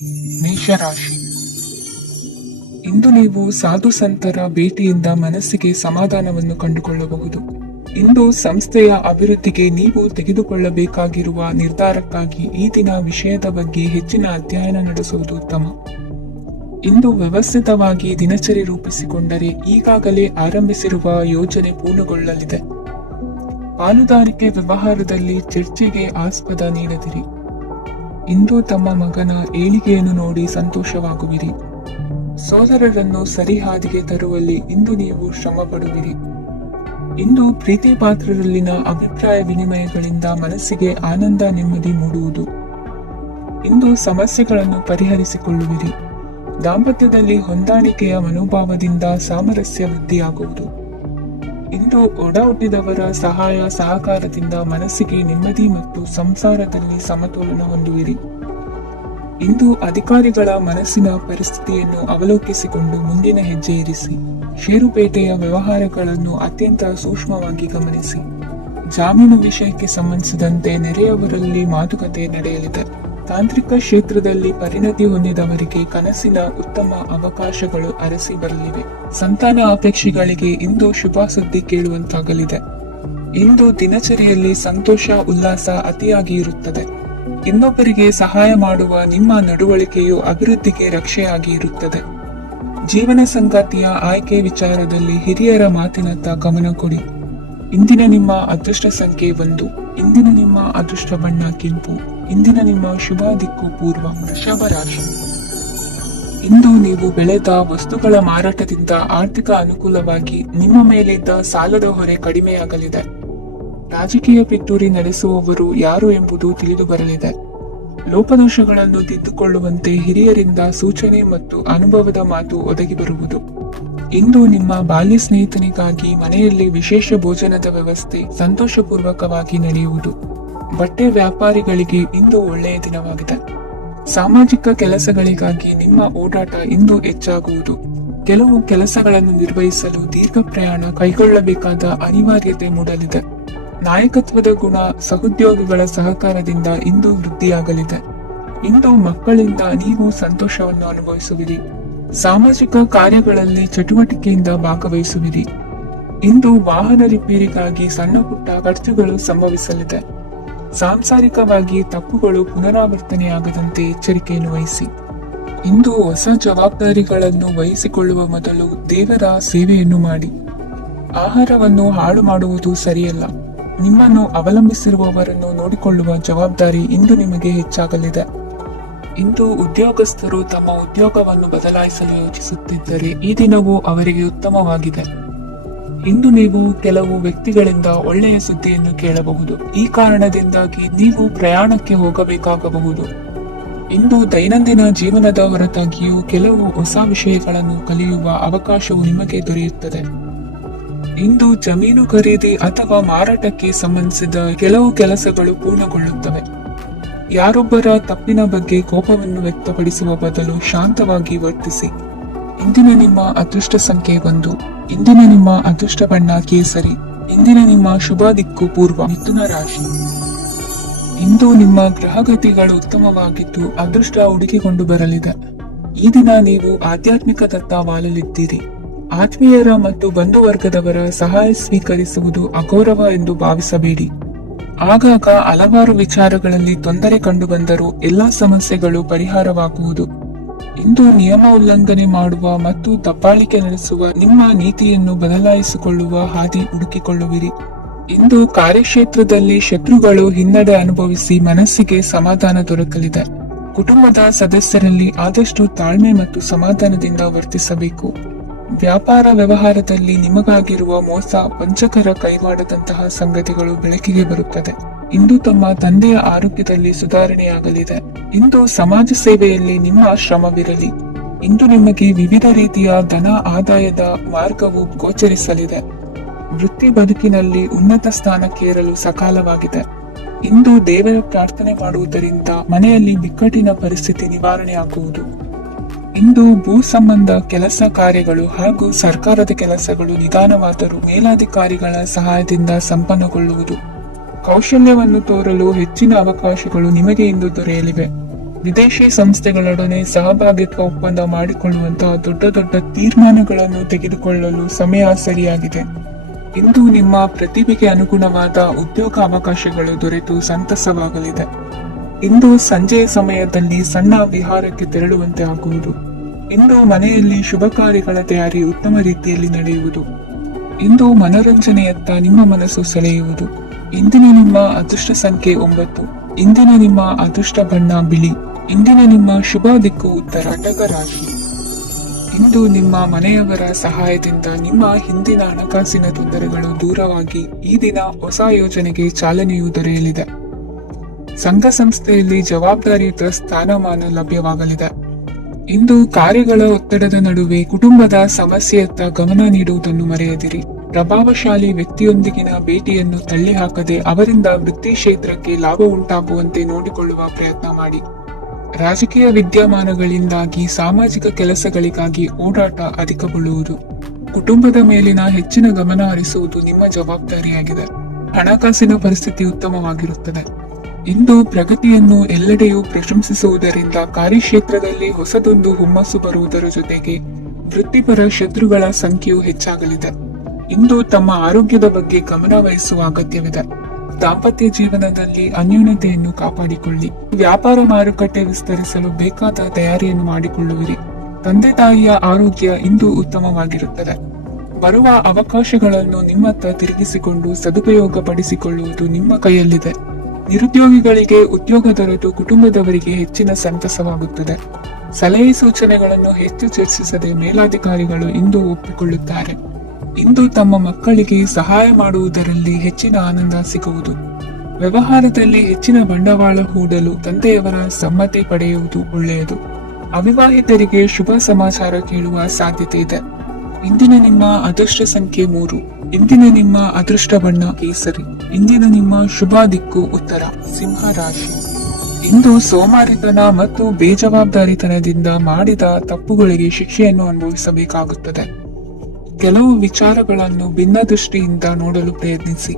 ಮೇಷರಾಶಿ. ಇಂದು ನೀವು ಸಾಧು ಸಂತರ ಭೇಟಿಯಿಂದ ಮನಸ್ಸಿಗೆ ಸಮಾಧಾನವನ್ನು ಕಂಡುಕೊಳ್ಳಬಹುದು. ಇಂದು ಸಂಸ್ಥೆಯ ಅಭಿವೃದ್ಧಿಗೆ ನೀವು ತೆಗೆದುಕೊಳ್ಳಬೇಕಾಗಿರುವ ನಿರ್ಧಾರಕ್ಕಾಗಿ ಈ ದಿನ ವಿಷಯದ ಬಗ್ಗೆ ಹೆಚ್ಚಿನ ಅಧ್ಯಯನ ನಡೆಸುವುದು ಉತ್ತಮ. ಇಂದು ವ್ಯವಸ್ಥಿತವಾಗಿ ದಿನಚರಿ ರೂಪಿಸಿಕೊಂಡರೆ ಈಗಾಗಲೇ ಆರಂಭಿಸಿರುವ ಯೋಜನೆ ಪೂರ್ಣಗೊಳ್ಳಲಿದೆ. ಪಾಲುದಾರಿಕೆ ವ್ಯವಹಾರದಲ್ಲಿ ಚರ್ಚೆಗೆ ಆಸ್ಪದ ನೀಡದಿರಿ. ಇಂದು ತಮ್ಮ ಮಗನ ಏಳಿಗೆಯನ್ನು ನೋಡಿ ಸಂತೋಷವಾಗುವಿರಿ. ಸೋದರರನ್ನು ಸರಿಹಾದಿಗೆ ತರುವಲ್ಲಿ ಇಂದು ನೀವು ಶ್ರಮ ಪಡುವಿರಿ. ಇಂದು ಪ್ರೀತಿ ಪಾತ್ರರಲ್ಲಿನ ಅಭಿಪ್ರಾಯ ವಿನಿಮಯಗಳಿಂದ ಮನಸ್ಸಿಗೆ ಆನಂದ ನೆಮ್ಮದಿ ಮೂಡುವುದು. ಇಂದು ಸಮಸ್ಯೆಗಳನ್ನು ಪರಿಹರಿಸಿಕೊಳ್ಳುವಿರಿ. ದಾಂಪತ್ಯದಲ್ಲಿ ಹೊಂದಾಣಿಕೆಯ ಮನೋಭಾವದಿಂದ ಸಾಮರಸ್ಯ ವೃದ್ಧಿಯಾಗುವುದು. ಇಂದು ಒಡ ಹುಟ್ಟಿದವರ ಸಹಾಯ ಸಹಕಾರದಿಂದ ಮನಸ್ಸಿಗೆ ನೆಮ್ಮದಿ ಮತ್ತು ಸಂಸಾರದಲ್ಲಿ ಸಮತೋಲನ ಹೊಂದುವಿರಿ. ಇಂದು ಅಧಿಕಾರಿಗಳ ಮನಸ್ಸಿನ ಪರಿಸ್ಥಿತಿಯನ್ನು ಅವಲೋಕಿಸಿಕೊಂಡು ಮುಂದಿನ ಹೆಜ್ಜೆ ಇರಿಸಿ. ಷೇರುಪೇಟೆಯ ವ್ಯವಹಾರಗಳನ್ನು ಅತ್ಯಂತ ಸೂಕ್ಷ್ಮವಾಗಿ ಗಮನಿಸಿ. ಜಾಮೀನು ವಿಷಯಕ್ಕೆ ಸಂಬಂಧಿಸಿದಂತೆ ನೆರೆಯವರಲ್ಲಿ ಮಾತುಕತೆ ನಡೆಯಲಿದೆ. ತಾಂತ್ರಿಕ ಕ್ಷೇತ್ರದಲ್ಲಿ ಪರಿಣತಿ ಹೊಂದಿದವರಿಗೆ ಕನಸಿನ ಉತ್ತಮ ಅವಕಾಶಗಳು ಅರಸಿ ಬರಲಿವೆ. ಸಂತಾನ ಅಪೇಕ್ಷಿಗಳಿಗೆ ಇಂದು ಶುಭ ಸುದ್ದಿ ಕೇಳುವಂತಾಗಲಿದೆ. ಇಂದು ದಿನಚರಿಯಲ್ಲಿ ಸಂತೋಷ ಉಲ್ಲಾಸ ಅತಿಯಾಗಿ ಇರುತ್ತದೆ. ಇನ್ನೊಬ್ಬರಿಗೆ ಸಹಾಯ ಮಾಡುವ ನಿಮ್ಮ ನಡವಳಿಕೆಯು ಅಭಿವೃದ್ಧಿಗೆ ರಕ್ಷೆಯಾಗಿ ಇರುತ್ತದೆ. ಜೀವನ ಸಂಗಾತಿಯ ಆಯ್ಕೆ ವಿಚಾರದಲ್ಲಿ ಹಿರಿಯರ ಮಾತಿನತ್ತ ಗಮನ ಕೊಡಿ. ಇಂದಿನ ನಿಮ್ಮ ಅದೃಷ್ಟ ಸಂಖ್ಯೆ 1. ಇಂದಿನ ನಿಮ್ಮ ಅದೃಷ್ಟ ಬಣ್ಣ ಕೆಂಪು. ಇಂದಿನ ನಿಮ್ಮ ಶುಭ ದಿಕ್ಕು ಪೂರ್ವ. ವೃಷಭ ರಾಶಿ. ಇಂದು ನೀವು ಬೆಳೆದ ವಸ್ತುಗಳ ಮಾರಾಟದಿಂದ ಆರ್ಥಿಕ ಅನುಕೂಲವಾಗಿ ನಿಮ್ಮ ಮೇಲಿದ್ದ ಸಾಲದ ಹೊರೆ ಕಡಿಮೆಯಾಗಲಿದೆ. ರಾಜಕೀಯ ಪಿತೂರಿ ನಡೆಸುವವರು ಯಾರು ಎಂಬುದು ತಿಳಿದು ಬರಲಿದೆ. ಲೋಪದೋಷಗಳನ್ನು ತಿದ್ದುಕೊಳ್ಳುವಂತೆ ಹಿರಿಯರಿಂದ ಸೂಚನೆ ಮತ್ತು ಅನುಭವದ ಮಾತು ಒದಗಿ ಬರುವುದು. ಇಂದು ನಿಮ್ಮ ಬಾಲ್ಯ ಸ್ನೇಹಿತನಿಗಾಗಿ ಮನೆಯಲ್ಲಿ ವಿಶೇಷ ಭೋಜನದ ವ್ಯವಸ್ಥೆ ಸಂತೋಷಪೂರ್ವಕವಾಗಿ ನಡೆಯುವುದು. ಬಟ್ಟೆ ವ್ಯಾಪಾರಿಗಳಿಗೆ ಇಂದು ಒಳ್ಳೆಯ ದಿನವಾಗಿದೆ. ಸಾಮಾಜಿಕ ಕೆಲಸಗಳಿಗಾಗಿ ನಿಮ್ಮ ಓಡಾಟ ಇಂದು ಹೆಚ್ಚಾಗುವುದು. ಕೆಲವು ಕೆಲಸಗಳನ್ನು ನಿರ್ವಹಿಸಲು ದೀರ್ಘ ಪ್ರಯಾಣ ಕೈಗೊಳ್ಳಬೇಕಾದ ಅನಿವಾರ್ಯತೆ ಮೂಡಲಿದೆ. ನಾಯಕತ್ವದ ಗುಣ ಸಹೋದ್ಯೋಗಿಗಳ ಸಹಕಾರದಿಂದ ಇಂದು ವೃದ್ಧಿಯಾಗಲಿದೆ. ಇಂದು ಮಕ್ಕಳಿಂದ ನೀವು ಸಂತೋಷವನ್ನು ಅನುಭವಿಸುವಿರಿ. ಸಾಮಾಜಿಕ ಕಾರ್ಯಗಳಲ್ಲಿ ಚಟುವಟಿಕೆಯಿಂದ ಭಾಗವಹಿಸುವಿರಿ. ಇಂದು ವಾಹನ ರಿಪೇರಿಗಾಗಿ ಸಣ್ಣ ಪುಟ್ಟ ಖರ್ಚುಗಳು ಸಂಭವಿಸಲಿದೆ. ಸಾಂಸಾರಿಕವಾಗಿ ತಪ್ಪುಗಳು ಪುನರಾವರ್ತನೆಯಾಗದಂತೆ ಎಚ್ಚರಿಕೆಯನ್ನು ವಹಿಸಿ. ಇಂದು ಹೊಸ ಜವಾಬ್ದಾರಿಗಳನ್ನು ವಹಿಸಿಕೊಳ್ಳುವ ಮೊದಲು ದೇವರ ಸೇವೆಯನ್ನು ಮಾಡಿ. ಆಹಾರವನ್ನು ಹಾಳು ಮಾಡುವುದು ಸರಿಯಲ್ಲ. ನಿಮ್ಮನ್ನು ಅವಲಂಬಿಸಿರುವವರನ್ನು ನೋಡಿಕೊಳ್ಳುವ ಜವಾಬ್ದಾರಿ ಇಂದು ನಿಮಗೆ ಹೆಚ್ಚಾಗಲಿದೆ. ಇಂದು ಉದ್ಯೋಗಸ್ಥರು ತಮ್ಮ ಉದ್ಯೋಗವನ್ನು ಬದಲಾಯಿಸಲು ಯೋಚಿಸುತ್ತಿದ್ದರೆ ಈ ದಿನವೂ ಅವರಿಗೆ ಉತ್ತಮವಾಗಿದೆ. ಇಂದು ನೀವು ಕೆಲವು ವ್ಯಕ್ತಿಗಳಿಂದ ಒಳ್ಳೆಯ ಸುದ್ದಿಯನ್ನು ಕೇಳಬಹುದು. ಈ ಕಾರಣದಿಂದಾಗಿ ನೀವು ಪ್ರಯಾಣಕ್ಕೆ ಹೋಗಬೇಕಾಗಬಹುದು. ಇಂದು ದೈನಂದಿನ ಜೀವನದ ಹೊರತಾಗಿಯೂ ಕೆಲವು ಹೊಸ ವಿಷಯಗಳನ್ನು ಕಲಿಯುವ ಅವಕಾಶವು ನಿಮಗೆ ದೊರೆಯುತ್ತದೆ. ಇಂದು ಜಮೀನು ಖರೀದಿ ಅಥವಾ ಮಾರಾಟಕ್ಕೆ ಸಂಬಂಧಿಸಿದ ಕೆಲವು ಕೆಲಸಗಳು ಪೂರ್ಣಗೊಳ್ಳುತ್ತವೆ. ಯಾರೊಬ್ಬರ ತಪ್ಪಿನ ಬಗ್ಗೆ ಕೋಪವನ್ನು ವ್ಯಕ್ತಪಡಿಸುವ ಬದಲು ಶಾಂತವಾಗಿ ವರ್ತಿಸಿ. ಇಂದಿನ ನಿಮ್ಮ ಅದೃಷ್ಟ ಸಂಖ್ಯೆ 1. ಇಂದಿನ ನಿಮ್ಮ ಅದೃಷ್ಟ ಬಣ್ಣ ಕೇಸರಿ. ಇಂದಿನ ನಿಮ್ಮ ಶುಭ ದಿಕ್ಕು ಪೂರ್ವ. ಮಿಥುನ ರಾಶಿ. ಇಂದು ನಿಮ್ಮ ಗ್ರಹಗತಿಗಳು ಉತ್ತಮವಾಗಿದ್ದು ಅದೃಷ್ಟ ಹುಡುಕಿಕೊಂಡು ಬರಲಿದೆ. ಈ ದಿನ ನೀವು ಆಧ್ಯಾತ್ಮಿಕದತ್ತ ವಾಲಲಿದ್ದೀರಿ. ಆತ್ಮೀಯರ ಮತ್ತು ಬಂಧುವರ್ಗದವರ ಸಹಾಯ ಸ್ವೀಕರಿಸುವುದು ಅಗೌರವ ಎಂದು ಭಾವಿಸಬೇಡಿ. ಆಗಾಗ ಹಲವಾರು ವಿಚಾರಗಳಲ್ಲಿ ತೊಂದರೆ ಕಂಡುಬಂದರೂ ಎಲ್ಲಾ ಸಮಸ್ಯೆಗಳು ಪರಿಹಾರವಾಗುವುದು. ಇಂದು ನಿಯಮ ಉಲ್ಲಂಘನೆ ಮಾಡುವ ಮತ್ತು ದಬ್ಬಾಳಿಕೆ ನಡೆಸುವ ನಿಮ್ಮ ನೀತಿಯನ್ನು ಬದಲಾಯಿಸಿಕೊಳ್ಳುವ ಹಾದಿ ಹುಡುಕಿಕೊಳ್ಳುವಿರಿ. ಇಂದು ಕಾರ್ಯಕ್ಷೇತ್ರದಲ್ಲಿ ಶತ್ರುಗಳು ಹಿನ್ನಡೆ ಅನುಭವಿಸಿ ಮನಸ್ಸಿಗೆ ಸಮಾಧಾನ ದೊರಕಲಿದೆ. ಕುಟುಂಬದ ಸದಸ್ಯರಲ್ಲಿ ಆದಷ್ಟು ತಾಳ್ಮೆ ಮತ್ತು ಸಮಾಧಾನದಿಂದ ವರ್ತಿಸಬೇಕು. ವ್ಯಾಪಾರ ವ್ಯವಹಾರದಲ್ಲಿ ನಿಮಗಾಗಿರುವ ಮೋಸ ವಂಚಕರ ಕೈವಾಡದಂತಹ ಸಂಗತಿಗಳು ಬೆಳಕಿಗೆ ಬರುತ್ತದೆ. ಇಂದು ತಮ್ಮ ತಂದೆಯ ಆರೋಗ್ಯದಲ್ಲಿ ಸುಧಾರಣೆಯಾಗಲಿದೆ. ಇಂದು ಸಮಾಜ ಸೇವೆಯಲ್ಲಿ ನಿಮ್ಮ ಶ್ರಮವಿರಲಿ. ಇಂದು ನಿಮಗೆ ವಿವಿಧ ರೀತಿಯ ಧನ ಆದಾಯದ ಮಾರ್ಗವು ಗೋಚರಿಸಲಿದೆ. ವೃತ್ತಿ ಬದುಕಿನಲ್ಲಿ ಉನ್ನತ ಸ್ಥಾನಕ್ಕೇರಲು ಸಕಾಲವಾಗಿದೆ. ಇಂದು ದೇವರ ಪ್ರಾರ್ಥನೆ ಮಾಡುವುದರಿಂದ ಮನೆಯಲ್ಲಿ ಬಿಕ್ಕಟ್ಟಿನ ಪರಿಸ್ಥಿತಿ ನಿವಾರಣೆಯಾಗುವುದು. ಇಂದು ಭೂ ಸಂಬಂಧ ಕೆಲಸ ಕಾರ್ಯಗಳು ಹಾಗೂ ಸರ್ಕಾರದ ಕೆಲಸಗಳು ನಿಧಾನವಾದರೂ ಮೇಲಾಧಿಕಾರಿಗಳ ಸಹಾಯದಿಂದ ಸಂಪನ್ನಗೊಳ್ಳುವುದು. ಕೌಶಲ್ಯವನ್ನು ತೋರಲು ಹೆಚ್ಚಿನ ಅವಕಾಶಗಳು ನಿಮಗೆ ಇಂದು ದೊರೆಯಲಿವೆ. ವಿದೇಶಿ ಸಂಸ್ಥೆಗಳೊಡನೆ ಸಹಭಾಗಿತ್ವ ಒಪ್ಪಂದ ಮಾಡಿಕೊಳ್ಳುವಂತಹ ದೊಡ್ಡ ದೊಡ್ಡ ತೀರ್ಮಾನಗಳನ್ನು ತೆಗೆದುಕೊಳ್ಳಲು ಸಮಯ ಸರಿಯಾಗಿದೆ. ಇಂದು ನಿಮ್ಮ ಪ್ರತಿಭೆಗೆ ಅನುಗುಣವಾದ ಉದ್ಯೋಗ ಅವಕಾಶಗಳು ದೊರೆತು ಸಂತಸವಾಗಲಿದೆ. ಇಂದು ಸಂಜೆಯ ಸಮಯದಲ್ಲಿ ಸಣ್ಣ ವಿಹಾರಕ್ಕೆ ತೆರಳುವಂತೆ ಆಗುವುದು. ಇಂದು ಮನೆಯಲ್ಲಿ ಶುಭ ಕಾರ್ಯಗಳ ತಯಾರಿ ಉತ್ತಮ ರೀತಿಯಲ್ಲಿ ನಡೆಯುವುದು. ಇಂದು ಮನೋರಂಜನೆಯತ್ತ ನಿಮ್ಮ ಮನಸ್ಸು ಸೆಳೆಯುವುದು. ಇಂದಿನ ನಿಮ್ಮ ಅದೃಷ್ಟ ಸಂಖ್ಯೆ 9. ಇಂದಿನ ನಿಮ್ಮ ಅದೃಷ್ಟ ಬಣ್ಣ ಬಿಳಿ. ಇಂದಿನ ನಿಮ್ಮ ಶುಭ ದಿಕ್ಕು ಉತ್ತರ. ಕಟಕ ರಾಶಿ. ಇಂದು ನಿಮ್ಮ ಮನೆಯವರ ಸಹಾಯದಿಂದ ನಿಮ್ಮ ಹಿಂದಿನ ಹಣಕಾಸಿನ ತೊಂದರೆಗಳು ದೂರವಾಗಿ ಈ ದಿನ ಹೊಸ ಯೋಜನೆಗೆ ಚಾಲನೆಯು ದೊರೆಯಲಿದೆ. ಸಂಘ ಸಂಸ್ಥೆಯಲ್ಲಿ ಜವಾಬ್ದಾರಿಯುತ ಸ್ಥಾನಮಾನ ಲಭ್ಯವಾಗಲಿದೆ. ಇಂದು ಕಾರ್ಯಗಳ ಒತ್ತಡದ ನಡುವೆ ಕುಟುಂಬದ ಸಮಸ್ಯೆಯತ್ತ ಗಮನ ನೀಡುವುದನ್ನು ಮರೆಯದಿರಿ. ಪ್ರಭಾವಶಾಲಿ ವ್ಯಕ್ತಿಯೊಂದಿಗಿನ ಭೇಟಿಯನ್ನು ತಳ್ಳಿಹಾಕದೆ ಅವರಿಂದ ವೃತ್ತಿ ಕ್ಷೇತ್ರಕ್ಕೆ ಲಾಭ ಉಂಟಾಗುವಂತೆ ನೋಡಿಕೊಳ್ಳುವ ಪ್ರಯತ್ನ ಮಾಡಿ. ರಾಜಕೀಯ ವಿದ್ಯಮಾನಗಳಿಂದಾಗಿ ಸಾಮಾಜಿಕ ಕೆಲಸಗಳಿಗಾಗಿ ಓಡಾಟ ಅಧಿಕಗೊಳ್ಳುವುದು. ಕುಟುಂಬದ ಮೇಲಿನ ಹೆಚ್ಚಿನ ಗಮನ ಹರಿಸುವುದು ನಿಮ್ಮ ಜವಾಬ್ದಾರಿಯಾಗಿದೆ. ಹಣಕಾಸಿನ ಪರಿಸ್ಥಿತಿ ಉತ್ತಮವಾಗಿರುತ್ತದೆ. ಇಂದು ಪ್ರಗತಿಯನ್ನು ಎಲ್ಲೆಡೆಯೂ ಪ್ರಶಂಸಿಸುವುದರಿಂದ ಕಾರ್ಯಕ್ಷೇತ್ರದಲ್ಲಿ ಹೊಸದೊಂದು ಹುಮ್ಮಸ್ಸು ಬರುವುದರ ಜೊತೆಗೆ ವೃತ್ತಿಪರ ಶತ್ರುಗಳ ಸಂಖ್ಯೆಯು ಹೆಚ್ಚಾಗಲಿದೆ. ಇಂದು ತಮ್ಮ ಆರೋಗ್ಯದ ಬಗ್ಗೆ ಗಮನ ವಹಿಸುವ ಅಗತ್ಯವಿದೆ. ದಾಂಪತ್ಯ ಜೀವನದಲ್ಲಿ ಅನ್ಯೋನ್ಯತೆಯನ್ನು ಕಾಪಾಡಿಕೊಳ್ಳಿ. ವ್ಯಾಪಾರ ಮಾರುಕಟ್ಟೆ ವಿಸ್ತರಿಸಲು ಬೇಕಾದ ತಯಾರಿಯನ್ನು ಮಾಡಿಕೊಳ್ಳುವಿರಿ. ತಂದೆ ತಾಯಿಯ ಆರೋಗ್ಯ ಇಂದು ಉತ್ತಮವಾಗಿರುತ್ತದೆ. ಬರುವ ಅವಕಾಶಗಳನ್ನು ನಿಮ್ಮತ್ತ ತಿರುಗಿಸಿಕೊಂಡು ಸದುಪಯೋಗ ಪಡಿಸಿಕೊಳ್ಳುವುದು ನಿಮ್ಮ ಕೈಯಲ್ಲಿದೆ. ನಿರುದ್ಯೋಗಿಗಳಿಗೆ ಉದ್ಯೋಗ ದೊರೆತು ಕುಟುಂಬದವರಿಗೆ ಹೆಚ್ಚಿನ ಸಂತಸವಾಗುತ್ತದೆ. ಸಲಹೆ ಸೂಚನೆಗಳನ್ನು ಹೆಚ್ಚು ಚರ್ಚಿಸದೆ ಮೇಲಾಧಿಕಾರಿಗಳು ಇಂದು ಒಪ್ಪಿಕೊಳ್ಳುತ್ತಾರೆ. ಇಂದು ತಮ್ಮ ಮಕ್ಕಳಿಗೆ ಸಹಾಯ ಮಾಡುವುದರಲ್ಲಿ ಹೆಚ್ಚಿನ ಆನಂದ ಸಿಗುವುದು. ವ್ಯವಹಾರದಲ್ಲಿ ಹೆಚ್ಚಿನ ಬಂಡವಾಳ ಹೂಡಲು ತಂದೆಯವರ ಸಮ್ಮತಿ ಪಡೆಯುವುದು ಒಳ್ಳೆಯದು. ಅವಿವಾಹಿತರಿಗೆ ಶುಭ ಸಮಾಚಾರ ಕೇಳುವ ಸಾಧ್ಯತೆ ಇದೆ. ಇಂದಿನ ನಿಮ್ಮ ಅದೃಷ್ಟ ಸಂಖ್ಯೆ 3. ಇಂದಿನ ನಿಮ್ಮ ಅದೃಷ್ಟ ಬಣ್ಣ ಕೇಸರಿ. ಇಂದಿನ ನಿಮ್ಮ ಶುಭ ದಿಕ್ಕು ಉತ್ತರ. ಸಿಂಹ ರಾಶಿ. ಇಂದು ಸೋಮಾರಿತನ ಮತ್ತು ಬೇಜವಾಬ್ದಾರಿತನದಿಂದ ಮಾಡಿದ ತಪ್ಪುಗಳಿಗೆ ಶಿಕ್ಷೆಯನ್ನು ಅನುಭವಿಸಬೇಕಾಗುತ್ತದೆ. ಕೆಲವು ವಿಚಾರಗಳನ್ನು ಭಿನ್ನ ದೃಷ್ಟಿಯಿಂದ ನೋಡಲು ಪ್ರಯತ್ನಿಸಿ.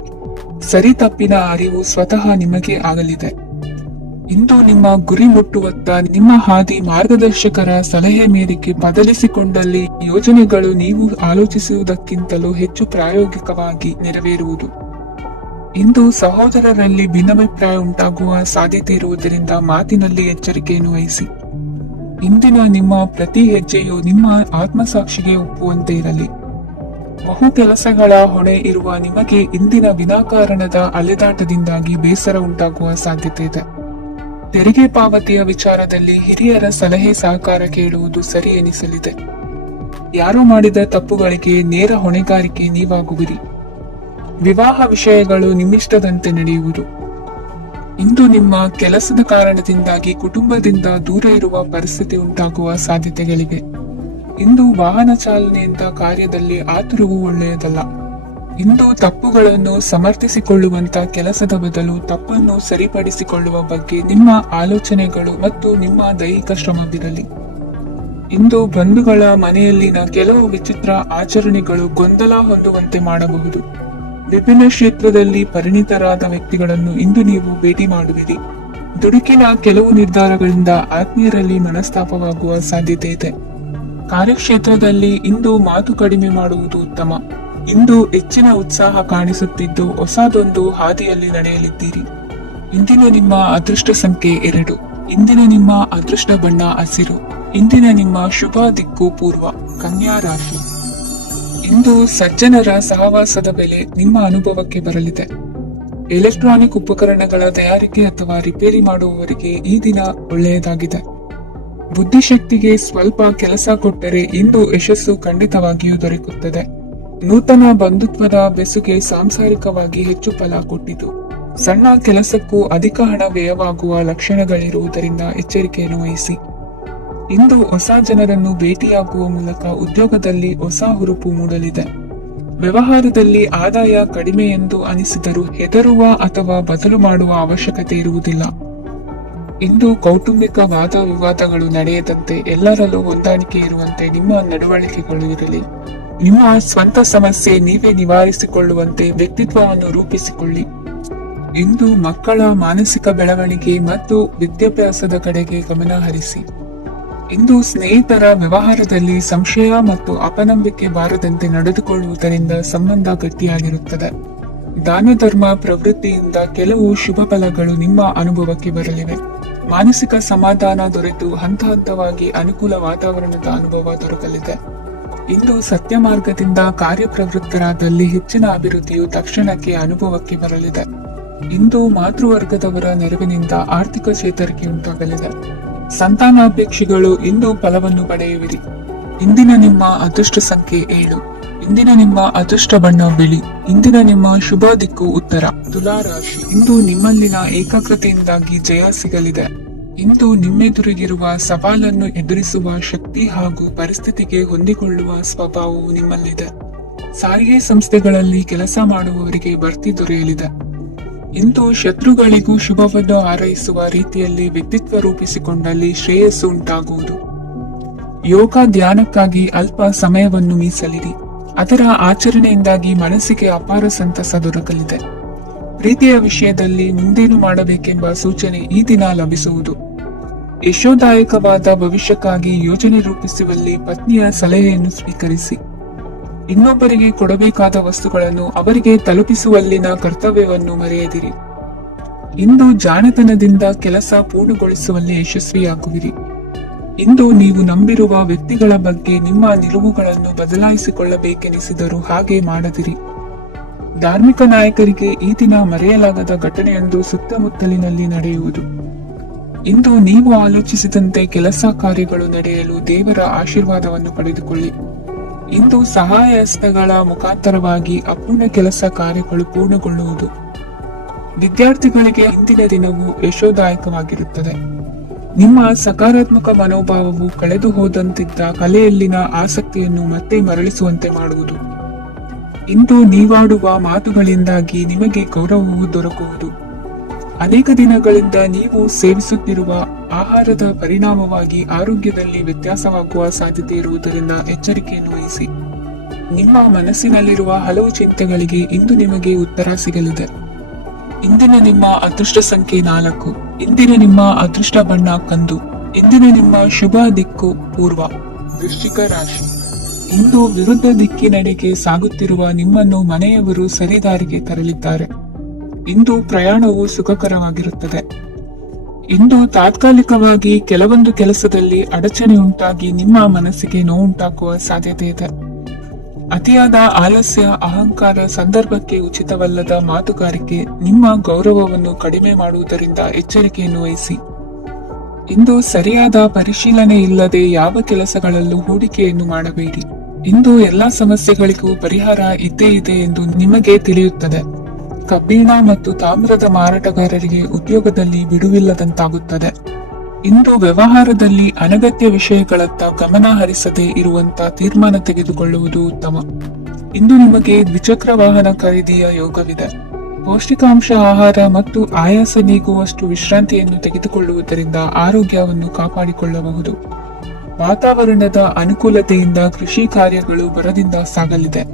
ಸರಿ ತಪ್ಪಿನ ಅರಿವು ಸ್ವತಃ ನಿಮಗೆ ಆಗಲಿದೆ. ಇಂದು ನಿಮ್ಮ ಗುರಿ ಮುಟ್ಟುವತ್ತ ನಿಮ್ಮ ಹಾದಿ ಮಾರ್ಗದರ್ಶಕರ ಸಲಹೆ ಮೇರೆಗೆ ಬದಲಿಸಿಕೊಂಡಲ್ಲಿ ಯೋಜನೆಗಳು ನೀವು ಆಲೋಚಿಸುವುದಕ್ಕಿಂತಲೂ ಹೆಚ್ಚು ಪ್ರಾಯೋಗಿಕವಾಗಿ ನೆರವೇರುವುದು. ಇಂದು ಸಹೋದರರಲ್ಲಿ ಭಿನ್ನಾಭಿಪ್ರಾಯ ಉಂಟಾಗುವ ಸಾಧ್ಯತೆ ಇರುವುದರಿಂದ ಮಾತಿನಲ್ಲಿ ಎಚ್ಚರಿಕೆಯನ್ನು ವಹಿಸಿ. ಇಂದಿನ ನಿಮ್ಮ ಪ್ರತಿ ಹೆಜ್ಜೆಯು ನಿಮ್ಮ ಆತ್ಮಸಾಕ್ಷಿಗೆ ಒಪ್ಪುವಂತೆ ಇರಲಿ. ಬಹು ಕೆಲಸಗಳ ಹೊಣೆ ಇರುವ ನಿಮಗೆ ಇಂದಿನ ವಿನಾಕಾರಣದ ಅಲೆದಾಟದಿಂದಾಗಿ ಬೇಸರ ಉಂಟಾಗುವ ಸಾಧ್ಯತೆ ಇದೆ. ತೆರಿಗೆ ಪಾವತಿಯ ವಿಚಾರದಲ್ಲಿ ಹಿರಿಯರ ಸಲಹೆ ಸಹಕಾರ ಕೇಳುವುದು ಸರಿ ಎನಿಸಲಿದೆ. ಯಾರು ಮಾಡಿದ ತಪ್ಪುಗಳಿಗೆ ನೇರ ಹೊಣೆಗಾರಿಕೆ ನೀವಾಗುವಿರಿ. ವಿವಾಹ ವಿಷಯಗಳು ನಿಮ್ಮಿಷ್ಟದಂತೆ ನಡೆಯುವುದು. ಇಂದು ನಿಮ್ಮ ಕೆಲಸದ ಕಾರಣದಿಂದಾಗಿ ಕುಟುಂಬದಿಂದ ದೂರ ಇರುವ ಪರಿಸ್ಥಿತಿ ಉಂಟಾಗುವ ಸಾಧ್ಯತೆಗಳಿವೆ. ಇಂದು ವಾಹನ ಚಾಲನೆಯಿಂದ ಕಾರ್ಯದಲ್ಲಿ ಆತುರವು ಒಳ್ಳೆಯದಲ್ಲ. ಇಂದು ತಪ್ಪುಗಳನ್ನು ಸಮರ್ಥಿಸಿಕೊಳ್ಳುವಂತ ಕೆಲಸದ ಬದಲು ತಪ್ಪನ್ನು ಸರಿಪಡಿಸಿಕೊಳ್ಳುವ ಬಗ್ಗೆ ನಿಮ್ಮ ಆಲೋಚನೆಗಳು ಮತ್ತು ನಿಮ್ಮ ದೈಹಿಕ ಶ್ರಮವಿರಲಿ. ಇಂದು ಬಂಧುಗಳ ಮನೆಯಲ್ಲಿನ ಕೆಲವು ವಿಚಿತ್ರ ಆಚರಣೆಗಳು ಗೊಂದಲ ಹೊಂದುವಂತೆ ಮಾಡಬಹುದು. ವಿಭಿನ್ನ ಕ್ಷೇತ್ರದಲ್ಲಿ ಪರಿಣಿತರಾದ ವ್ಯಕ್ತಿಗಳನ್ನು ಇಂದು ನೀವು ಭೇಟಿ ಮಾಡುವಿರಿ. ದುಡುಕಿನ ಕೆಲವು ನಿರ್ಧಾರಗಳಿಂದ ಆತ್ಮೀಯರಲ್ಲಿ ಮನಸ್ತಾಪವಾಗುವ ಸಾಧ್ಯತೆ ಇದೆ. ಕಾರ್ಯಕ್ಷೇತ್ರದಲ್ಲಿ ಇಂದು ಮಾತು ಕಡಿಮೆ ಮಾಡುವುದು ಉತ್ತಮ. ಇಂದು ಹೆಚ್ಚಿನ ಉತ್ಸಾಹ ಕಾಣಿಸುತ್ತಿದ್ದು ಹೊಸದೊಂದು ಹಾದಿಯಲ್ಲಿ ನಡೆಯಲಿದ್ದೀರಿ. ಇಂದಿನ ನಿಮ್ಮ ಅದೃಷ್ಟ ಸಂಖ್ಯೆ 2. ಇಂದಿನ ನಿಮ್ಮ ಅದೃಷ್ಟ ಬಣ್ಣ ಹಸಿರು. ಇಂದಿನ ನಿಮ್ಮ ಶುಭ ದಿಕ್ಕು ಪೂರ್ವ. ಕನ್ಯಾ ರಾಶಿ. ಇಂದು ಸಜ್ಜನರ ಸಹವಾಸದ ಬೆಲೆ ನಿಮ್ಮ ಅನುಭವಕ್ಕೆ ಬರಲಿದೆ. ಎಲೆಕ್ಟ್ರಾನಿಕ್ ಉಪಕರಣಗಳ ತಯಾರಿಕೆ ಅಥವಾ ರಿಪೇರಿ ಮಾಡುವವರಿಗೆ ಈ ದಿನ ಒಳ್ಳೆಯದಾಗಿದೆ. ಬುದ್ಧಿಶಕ್ತಿಗೆ ಸ್ವಲ್ಪ ಕೆಲಸ ಕೊಟ್ಟರೆ ಇಂದು ಯಶಸ್ಸು ಖಂಡಿತವಾಗಿಯೂ ದೊರಕುತ್ತದೆ. ನೂತನ ಬಂಧುತ್ವದ ಬೆಸುಗೆ ಸಾಂಸಾರಿಕವಾಗಿ ಹೆಚ್ಚು ಫಲ ಕೊಟ್ಟಿತು. ಸಣ್ಣ ಕೆಲಸಕ್ಕೂ ಅಧಿಕ ಹಣ ವ್ಯಯವಾಗುವ ಲಕ್ಷಣಗಳಿರುವುದರಿಂದ ಎಚ್ಚರಿಕೆಯನ್ನು ವಹಿಸಿ. ಇಂದು ಹೊಸ ಜನರನ್ನು ಭೇಟಿಯಾಗುವ ಮೂಲಕ ಉದ್ಯೋಗದಲ್ಲಿ ಹೊಸ ಹುರುಪು ಮೂಡಲಿದೆ. ವ್ಯವಹಾರದಲ್ಲಿ ಆದಾಯ ಕಡಿಮೆ ಎಂದು ಅನಿಸಿದರೂ ಹೆದರುವ ಅಥವಾ ಬದಲು ಮಾಡುವ ಅವಶ್ಯಕತೆ ಇರುವುದಿಲ್ಲ. ಇಂದು ಕೌಟುಂಬಿಕ ವಾದ ವಿವಾದಗಳು ನಡೆಯದಂತೆ ಎಲ್ಲರಲ್ಲೂ ಹೊಂದಾಣಿಕೆ ಇರುವಂತೆ ನಿಮ್ಮ ನಡವಳಿಕೆಗಳು ಇರಲಿ. ನಿಮ್ಮ ಸ್ವಂತ ಸಮಸ್ಯೆ ನೀವೇ ನಿವಾರಿಸಿಕೊಳ್ಳುವಂತೆ ವ್ಯಕ್ತಿತ್ವವನ್ನು ರೂಪಿಸಿಕೊಳ್ಳಿ. ಇಂದು ಮಕ್ಕಳ ಮಾನಸಿಕ ಬೆಳವಣಿಗೆ ಮತ್ತು ವಿದ್ಯಾಭ್ಯಾಸದ ಕಡೆಗೆ ಗಮನ ಹರಿಸಿ. ಇಂದು ಸ್ನೇಹಿತರ ವ್ಯವಹಾರದಲ್ಲಿ ಸಂಶಯ ಮತ್ತು ಅಪನಂಬಿಕೆ ಬಾರದಂತೆ ನಡೆದುಕೊಳ್ಳುವುದರಿಂದ ಸಂಬಂಧ ಗಟ್ಟಿಯಾಗಿರುತ್ತದೆ. ದಾನ ಧರ್ಮ ಪ್ರವೃತ್ತಿಯಿಂದ ಕೆಲವು ಶುಭ ಫಲಗಳು ನಿಮ್ಮ ಅನುಭವಕ್ಕೆ ಬರಲಿವೆ. ಮಾನಸಿಕ ಸಮಾಧಾನ ದೊರೆತು ಹಂತ ಹಂತವಾಗಿ ಅನುಕೂಲ ವಾತಾವರಣದ ಅನುಭವ ದೊರಕಲಿದೆ. ಇಂದು ಸತ್ಯ ಮಾರ್ಗದಿಂದ ಕಾರ್ಯಪ್ರವೃತ್ತರಾದಲ್ಲಿ ಹೆಚ್ಚಿನ ಅಭಿವೃದ್ಧಿಯು ತಕ್ಷಣಕ್ಕೆ ಅನುಭವಕ್ಕೆ ಬರಲಿದೆ. ಇಂದು ಮಾತೃವರ್ಗದವರ ನೆರವಿನಿಂದ ಆರ್ಥಿಕ ಚೇತರಿಕೆ ಉಂಟಾಗಲಿದೆ. ಸಂತಾನಾಪೇಕ್ಷಿಗಳು ಇಂದು ಫಲವನ್ನು ಪಡೆಯುವಿರಿ. ಇಂದಿನ ನಿಮ್ಮ ಅದೃಷ್ಟ ಸಂಖ್ಯೆ 7. ಇಂದಿನ ನಿಮ್ಮ ಅದೃಷ್ಟ ಬಣ್ಣ ಬಿಳಿ. ಇಂದಿನ ನಿಮ್ಮ ಶುಭ ದಿಕ್ಕು ಉತ್ತರ. ತುಲಾ ರಾಶಿ. ಇಂದು ನಿಮ್ಮಲ್ಲಿನ ಏಕಾಗ್ರತೆಯಿಂದಾಗಿ ಜಯ ಸಿಗಲಿದೆ. ಇಂದು ನಿಮ್ಮೆದುರಿಗಿರುವ ಸವಾಲನ್ನು ಎದುರಿಸುವ ಶಕ್ತಿ ಹಾಗೂ ಪರಿಸ್ಥಿತಿಗೆ ಹೊಂದಿಕೊಳ್ಳುವ ಸ್ವಭಾವವು ನಿಮ್ಮಲ್ಲಿದೆ. ಸಾರಿಗೆ ಸಂಸ್ಥೆಗಳಲ್ಲಿ ಕೆಲಸ ಮಾಡುವವರಿಗೆ ಬಡ್ತಿ ದೊರೆಯಲಿದೆ. ಇಂದು ಶತ್ರುಗಳಿಗೂ ಶುಭವನ್ನು ಹಾರೈಸುವ ರೀತಿಯಲ್ಲಿ ವ್ಯಕ್ತಿತ್ವ ರೂಪಿಸಿಕೊಂಡಲ್ಲಿ ಶ್ರೇಯಸ್ಸು ಉಂಟಾಗುವುದು. ಯೋಗ ಧ್ಯಾನಕ್ಕಾಗಿ ಅಲ್ಪ ಸಮಯವನ್ನು ಮೀಸಲಿಡಿ. ಅದರ ಆಚರಣೆಯಿಂದಾಗಿ ಮನಸ್ಸಿಗೆ ಅಪಾರ ಸಂತಸ ದೊರಕಲಿದೆ. ಪ್ರೀತಿಯ ವಿಷಯದಲ್ಲಿ ಮುಂದೇನು ಮಾಡಬೇಕೆಂಬ ಸೂಚನೆ ಈ ದಿನ ಲಭಿಸುವುದು. ಯಶೋದಾಯಕವಾದ ಭವಿಷ್ಯಕ್ಕಾಗಿ ಯೋಜನೆ ರೂಪಿಸುವಲ್ಲಿ ಪತ್ನಿಯ ಸಲಹೆಯನ್ನು ಸ್ವೀಕರಿಸಿ. ಇನ್ನೊಬ್ಬರಿಗೆ ಕೊಡಬೇಕಾದ ವಸ್ತುಗಳನ್ನು ಅವರಿಗೆ ತಲುಪಿಸುವಲ್ಲಿನ ಕರ್ತವ್ಯವನ್ನು ಮರೆಯದಿರಿ. ಇಂದು ಜಾಣತನದಿಂದ ಕೆಲಸ ಪೂರ್ಣಗೊಳಿಸುವಲ್ಲಿ ಯಶಸ್ವಿಯಾಗುವಿರಿ. ಇಂದು ನೀವು ನಂಬಿರುವ ವ್ಯಕ್ತಿಗಳ ಬಗ್ಗೆ ನಿಮ್ಮ ನಿಲುವುಗಳನ್ನು ಬದಲಾಯಿಸಿಕೊಳ್ಳಬೇಕೆನಿಸಿದರೂ ಹಾಗೆ ಮಾಡದಿರಿ. ಧಾರ್ಮಿಕ ನಾಯಕರಿಗೆ ಈ ದಿನ ಮರೆಯಲಾಗದ ಘಟನೆಯೊಂದು ಸುತ್ತಮುತ್ತಲಿನಲ್ಲಿ ನಡೆಯುವುದು. ಇಂದು ನೀವು ಆಲೋಚಿಸಿದಂತೆ ಕೆಲಸ ಕಾರ್ಯಗಳು ನಡೆಯಲು ದೇವರ ಆಶೀರ್ವಾದವನ್ನು ಪಡೆದುಕೊಳ್ಳಿ. ಇಂದು ಸಹಾಯ ಹಸ್ತಗಳ ಮುಖಾಂತರವಾಗಿ ಅಪೂರ್ಣ ಕೆಲಸ ಕಾರ್ಯಗಳು ಪೂರ್ಣಗೊಳ್ಳುವುದು. ವಿದ್ಯಾರ್ಥಿಗಳಿಗೆ ಇಂದಿನ ದಿನವು ಯಶೋದಾಯಕವಾಗಿರುತ್ತದೆ. ನಿಮ್ಮ ಸಕಾರಾತ್ಮಕ ಮನೋಭಾವವು ಕಳೆದು ಹೋದಂತಿದ್ದ ಕಲೆಯಲ್ಲಿನ ಆಸಕ್ತಿಯನ್ನು ಮತ್ತೆ ಮರಳಿಸುವಂತೆ ಮಾಡುವುದು. ಇಂದು ನೀವಾಡುವ ಮಾತುಗಳಿಂದಾಗಿ ನಿಮಗೆ ಗೌರವವು ದೊರಕುವುದು. ಅನೇಕ ದಿನಗಳಿಂದ ನೀವು ಸೇವಿಸುತ್ತಿರುವ ಆಹಾರದ ಪರಿಣಾಮವಾಗಿ ಆರೋಗ್ಯದಲ್ಲಿ ವ್ಯತ್ಯಾಸವಾಗುವ ಸಾಧ್ಯತೆ ಇರುವುದರಿಂದ ಎಚ್ಚರಿಕೆಯನ್ನು ವಹಿಸಿ. ನಿಮ್ಮ ಮನಸ್ಸಿನಲ್ಲಿರುವ ಹಲವು ಚಿಂತೆಗಳಿಗೆ ಇಂದು ನಿಮಗೆ ಉತ್ತರ ಸಿಗಲಿದೆ. ಇಂದಿನ ನಿಮ್ಮ ಅದೃಷ್ಟ ಸಂಖ್ಯೆ 4. ಇಂದಿನ ನಿಮ್ಮ ಅದೃಷ್ಟ ಬಣ್ಣ ಕಂದು. ಇಂದಿನ ನಿಮ್ಮ ಶುಭ ದಿಕ್ಕು ಪೂರ್ವ. ವೃಶ್ಚಿಕ ರಾಶಿ. ಇಂದು ವಿರುದ್ಧ ದಿಕ್ಕಿನೆಡೆಗೆ ಸಾಗುತ್ತಿರುವ ನಿಮ್ಮನ್ನು ಮನೆಯವರು ಸರಿದಾರಿಗೆ ತರಲಿದ್ದಾರೆ. ಇಂದು ಪ್ರಯಾಣವು ಸುಖಕರವಾಗಿರುತ್ತದೆ. ಇಂದು ತಾತ್ಕಾಲಿಕವಾಗಿ ಕೆಲವೊಂದು ಕೆಲಸದಲ್ಲಿ ಅಡಚಣೆ ಉಂಟಾಗಿ ನಿಮ್ಮ ಮನಸ್ಸಿಗೆ ನೋವುಂಟಾಗುವ ಸಾಧ್ಯತೆ ಇದೆ. ಅತಿಯಾದ ಆಲಸ್ಯ, ಅಹಂಕಾರ, ಸಂದರ್ಭಕ್ಕೆ ಉಚಿತವಲ್ಲದ ಮಾತುಗಾರಿಕೆ ನಿಮ್ಮ ಗೌರವವನ್ನು ಕಡಿಮೆ ಮಾಡುವುದರಿಂದ ಎಚ್ಚರಿಕೆಯನ್ನು ವಹಿಸಿ. ಇಂದು ಸರಿಯಾದ ಪರಿಶೀಲನೆ ಇಲ್ಲದೆ ಯಾವ ಕೆಲಸಗಳಲ್ಲೂ ಹೂಡಿಕೆಯನ್ನು ಮಾಡಬೇಡಿ. ಇಂದು ಎಲ್ಲಾ ಸಮಸ್ಯೆಗಳಿಗೂ ಪರಿಹಾರ ಇದ್ದೇ ಇದೆ ಎಂದು ನಿಮಗೆ ತಿಳಿಯುತ್ತದೆ. ಕಬ್ಬಿಣ ಮತ್ತು ತಾಮ್ರದ ಮಾರಾಟಗಾರರಿಗೆ ಉದ್ಯೋಗದಲ್ಲಿ ಬಿಡುವಿಲ್ಲದಂತಾಗುತ್ತದೆ. ಇಂದು ವ್ಯವಹಾರದಲ್ಲಿ ಅನಗತ್ಯ ವಿಷಯಗಳತ್ತ ಗಮನ ಹರಿಸದೆ ಇರುವಂತ ತೀರ್ಮಾನ ತೆಗೆದುಕೊಳ್ಳುವುದು ಉತ್ತಮ. ಇಂದು ನಿಮಗೆ ದ್ವಿಚಕ್ರ ವಾಹನ ಖರೀದಿಯ ಯೋಗವಿದೆ. ಪೌಷ್ಟಿಕಾಂಶ ಆಹಾರ ಮತ್ತು ಆಯಾಸ ನೀಗುವಷ್ಟು ವಿಶ್ರಾಂತಿಯನ್ನು ತೆಗೆದುಕೊಳ್ಳುವುದರಿಂದ ಆರೋಗ್ಯವನ್ನು ಕಾಪಾಡಿಕೊಳ್ಳಬಹುದು. ವಾತಾವರಣದ ಅನುಕೂಲತೆಯಿಂದ ಕೃಷಿ ಕಾರ್ಯಗಳು ಬರದಿಂದ ಸಾಗಲಿದೆ.